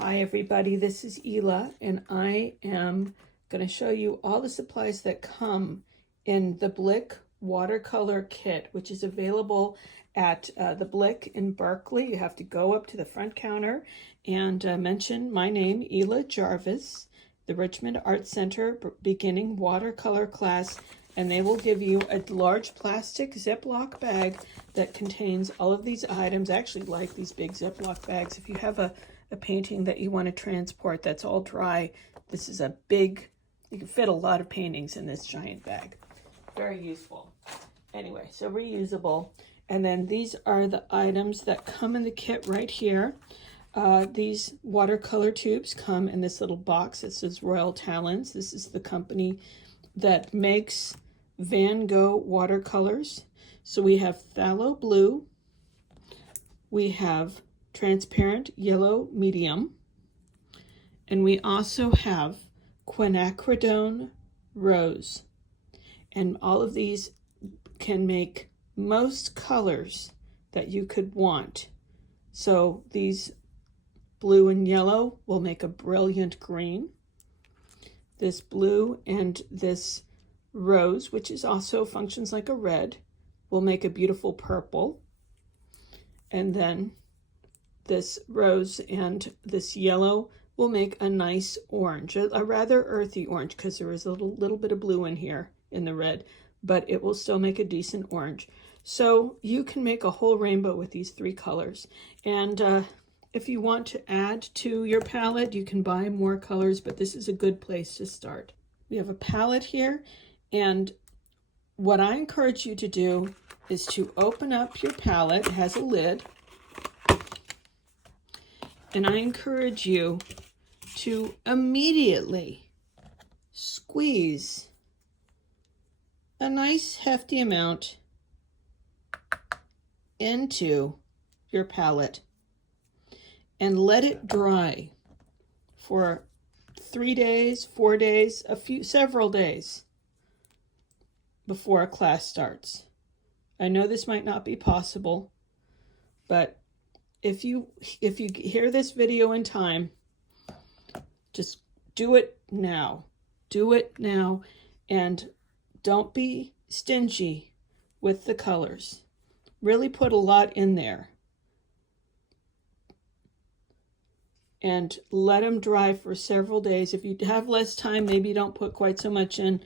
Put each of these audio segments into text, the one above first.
Hi everybody, this is Ela, and I am going to show you all the supplies that come in the Blick watercolor kit, which is available at the Blick in Berkeley. You have to go up to the front counter and mention my name, Ela Jarvis, the Richmond Art Center beginning watercolor class, and they will give you a large plastic Ziploc bag that contains all of these items. I actually like these big Ziploc bags. If you have a painting that you want to transport that's all dry, this is a big, you can fit a lot of paintings in this giant bag. Very useful. Anyway, so reusable. And then these are the items that come in the kit right here. These watercolor tubes come in this little box that says Royal Talons. This is the company that makes Van Gogh watercolors. So we have phthalo blue, we have transparent yellow medium, and we also have quinacridone rose. And all of these can make most colors that you could want. So these blue and yellow will make a brilliant green. This blue and this rose, which is also functions like a red, will make a beautiful purple. And then this rose and this yellow will make a nice orange, a rather earthy orange, because there is a little bit of blue in here in the red, but it will still make a decent orange. So you can make a whole rainbow with these three colors. And if you want to add to your palette, you can buy more colors, but this is a good place to start. We have a palette here, and what I encourage you to do is to open up your palette. It has a lid. And I encourage you to immediately squeeze a nice hefty amount into your palette and let it dry for 3 days, 4 days, several days before a class starts. I know this might not be possible, but if you hear this video in time, just do it now. Do it now, and don't be stingy with the colors. Really put a lot in there. And let them dry for several days. If you have less time, maybe don't put quite so much in.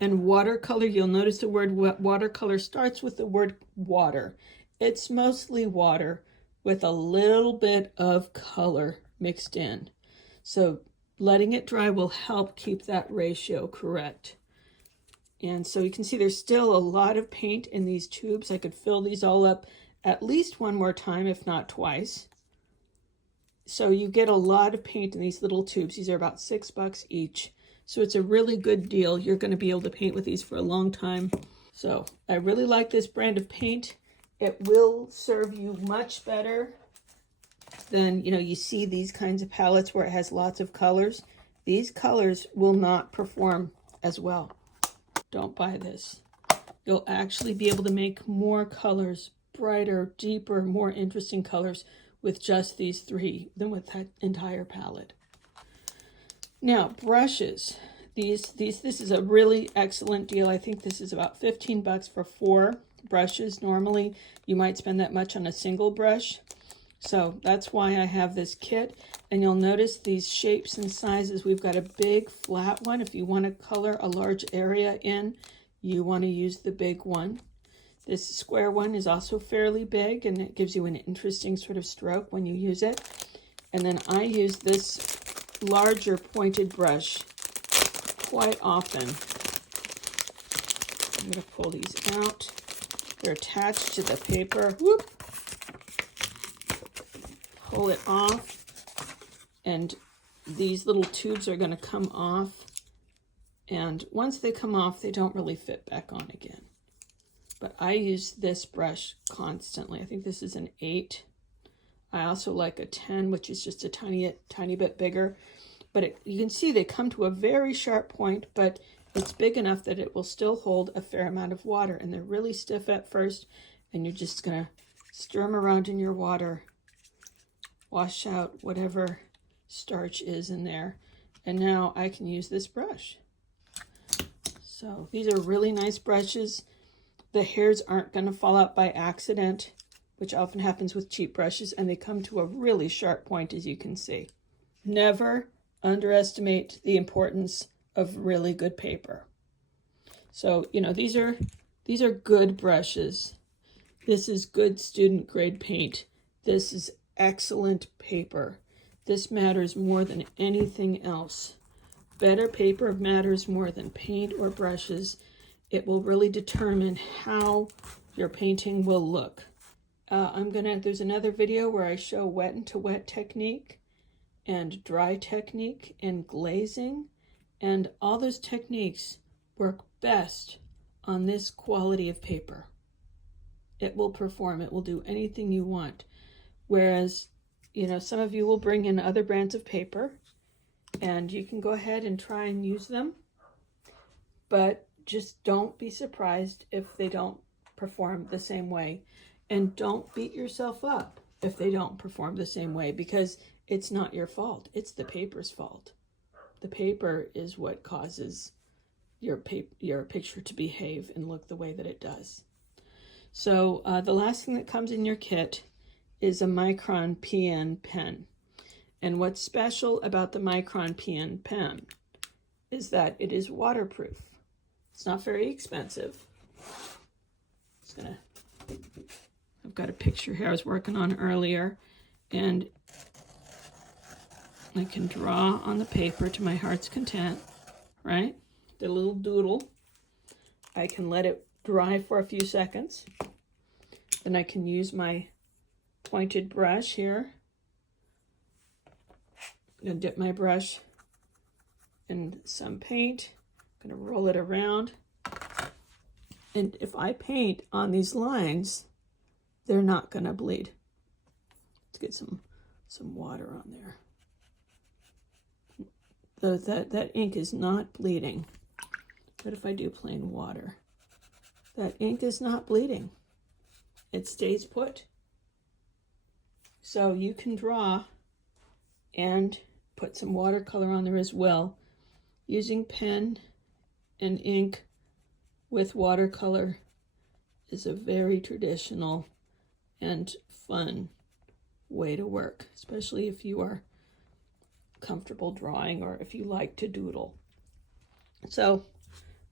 And watercolor, you'll notice the word watercolor starts with the word water. It's mostly water with a little bit of color mixed in. So letting it dry will help keep that ratio correct. And so you can see there's still a lot of paint in these tubes. I could fill these all up at least one more time, if not twice. So you get a lot of paint in these little tubes. These are about $6 each. So it's a really good deal. You're going to be able to paint with these for a long time. So I really like this brand of paint. It will serve you much better than, you see these kinds of palettes where it has lots of colors. These colors will not perform as well. Don't buy this. You'll actually be able to make more colors, brighter, deeper, more interesting colors with just these three than with that entire palette. Now, brushes. This is a really excellent deal. I think this is about $15 for 4 brushes. Normally, you might spend that much on a single brush. So that's why I have this kit. And you'll notice these shapes and sizes. We've got a big flat one. If you want to color a large area in, you want to use the big one. This square one is also fairly big, and it gives you an interesting sort of stroke when you use it. And then I use this larger pointed brush quite often. I'm going to pull these out. They're attached to the paper. Whoop. Pull it off, and these little tubes are going to come off. And once they come off, they don't really fit back on again. But I use this brush constantly. I think this is an 8. I also like a 10, which is just a tiny bit bigger. But you can see they come to a very sharp point, but it's big enough that it will still hold a fair amount of water. And they're really stiff at first, and you're just going to stir them around in your water wash out whatever starch is in there. And now I can use this brush. So these are really nice brushes. The hairs aren't going to fall out by accident, which often happens with cheap brushes, and they come to a really sharp point, as you can see. Never underestimate the importance of really good paper. So, you know, these are good brushes. This is good student grade paint. This is excellent paper. This matters more than anything else. Better paper matters more than paint or brushes. It will really determine how your painting will look. There's another video where I show wet into wet technique and dry technique and glazing, and all those techniques work best on this quality of paper. It will perform, it will do anything you want. Whereas, you know, some of you will bring in other brands of paper and you can go ahead and try and use them, but just don't be surprised if they don't perform the same way. And don't beat yourself up if they don't perform the same way, because it's not your fault. It's the paper's fault. The paper is what causes your picture to behave and look the way that it does. So the last thing that comes in your kit is a Micron PN pen. And what's special about the Micron PN pen is that it is waterproof. It's not very expensive. I've got a picture here I was working on earlier, and I can draw on the paper to my heart's content, right? The little doodle. I can let it dry for a few seconds. Then I can use my pointed brush here. I'm going to dip my brush in some paint. I'm going to roll it around. And if I paint on these lines, they're not going to bleed. Let's get some water on there. That ink is not bleeding. What if I do plain water? That ink is not bleeding. It stays put. So you can draw and put some watercolor on there as well. Using pen and ink with watercolor is a very traditional and fun way to work, especially if you are comfortable drawing or if you like to doodle. So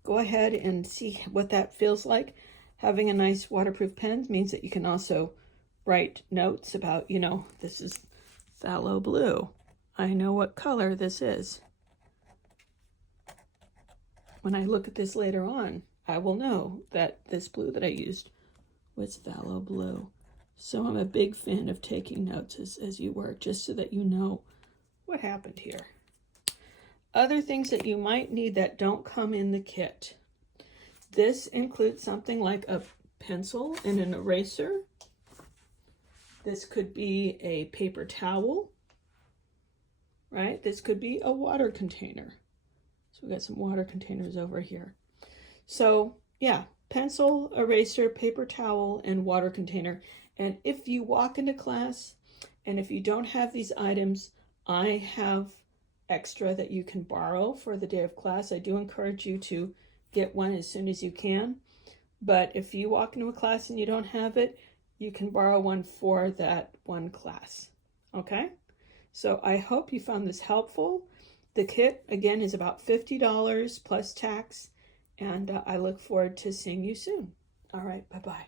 go ahead and see what that feels like. Having a nice waterproof pen means that you can also write notes about, you know, this is phthalo blue. I know what color this is. When I look at this later on, I will know that this blue that I used was phthalo blue. So I'm a big fan of taking notes as you work, just so that you know what happened here. Other things that you might need that don't come in the kit. This includes something like a pencil and an eraser. This could be a paper towel, right? This could be a water container. So we got some water containers over here. So yeah, pencil, eraser, paper towel, and water container. And if you walk into class and if you don't have these items, I have extra that you can borrow for the day of class. I do encourage you to get one as soon as you can. But if you walk into a class and you don't have it, you can borrow one for that one class. Okay? So I hope you found this helpful. The kit, again, is about $50 plus tax, and I look forward to seeing you soon. All right, bye-bye.